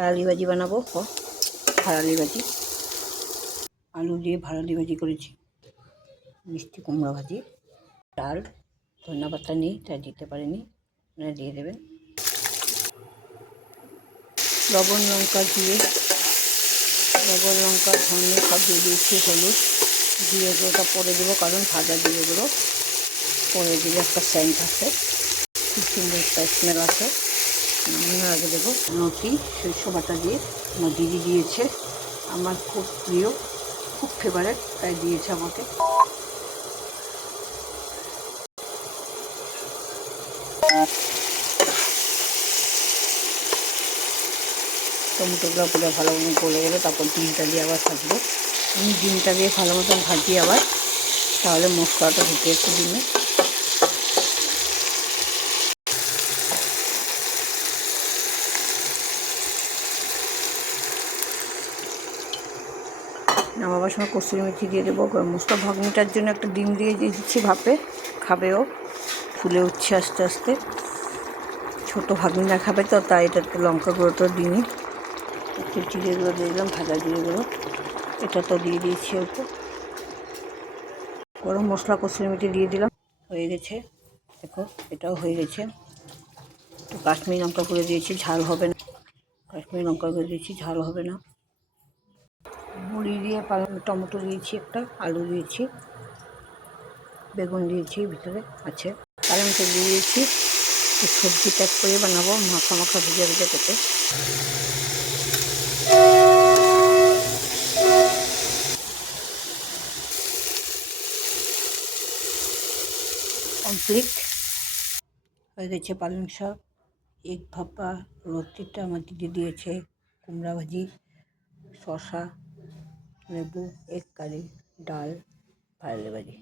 ভাড়ালি ভাজি বানাবো। ভাড়ালি ভাজি, আলু দিয়ে ভাড়ালি ভাজি করেছি, মিষ্টি কুমড়া ভাজি, ডাল, ধনিয়া পাতা নেই তাই দিতে পারিনি, আপনারা দিয়ে দেবেন। লবণ লঙ্কা দিয়ে, লবণ লঙ্কা ধনে সব দিয়ে দিয়েছি, হলুদ, জিরে গুঁড়োটা পরে দেবো কারণ ভাজা জিরেগুলো পরে দিলে একটা সেন্ট আছে, খুব সুন্দর একটা স্মেল আছে। নামানোর আগে দেবো নটি সরষে বাটা দিয়ে, আমার দিদি দিয়েছে, আমার খুব প্রিয়, খুব ফেভারেট, তাই দিয়েছে আমাকে। টমেটোগুলো পুরো ভালো মতন গলে গেলে তারপর ডিমটা দিয়ে আবার ভাজবো। আমি ডিমটা দিয়ে ভালো মতন ভাজি আবার, তাহলে মশলাটা ঢুকে একটু ডিমে। নামাবার সময় কসুরি মেথি দিয়ে দেবো, গরম মশলা। ভাগনিটার জন্য একটা ডিম দিয়ে দিচ্ছি ভাপে, খাবেও, ফুলে উঠছে আস্তে আস্তে। ছোটো ভাগনিটা খাবে তো, তাই এটাতে লঙ্কা গুঁড়ো তো দিইনি, একটু জিরে গুঁড়ো দিয়ে দিলাম, ভাজা জিরে গুঁড়ো, এটা তো দিয়ে দিয়েছি অল্প। গরম মশলা কসুরি মেথি দিয়ে দিলাম, হয়ে গেছে। দেখো এটাও হয়ে গেছে। একটু কাশ্মীরি লঙ্কা গুঁড়ো দিয়েছি, ঝাল হবে না, কাশ্মীরি লঙ্কা গুঁড়ো দিয়েছি, ঝাল হবে না। বড়ি দিয়ে টমেটো দিয়েছি, একটা আলু দিয়েছি, বেগুন দিয়েছি, ভিতরে আছে পালং শাক দিয়ে দিয়েছি। সবজি প্যাক করে বানাবো, মাখা মাখা ভেজে ভেজে পেতে। কমপ্লিট হয়ে গেছে পালং শাক, এগ ভাপা, রুটিটা আমার দিদি দিয়েছে, কুমড়া ভাজি, শসা, লেবু, এগ কারি, ডাল, ভাড়ালি ভাজি।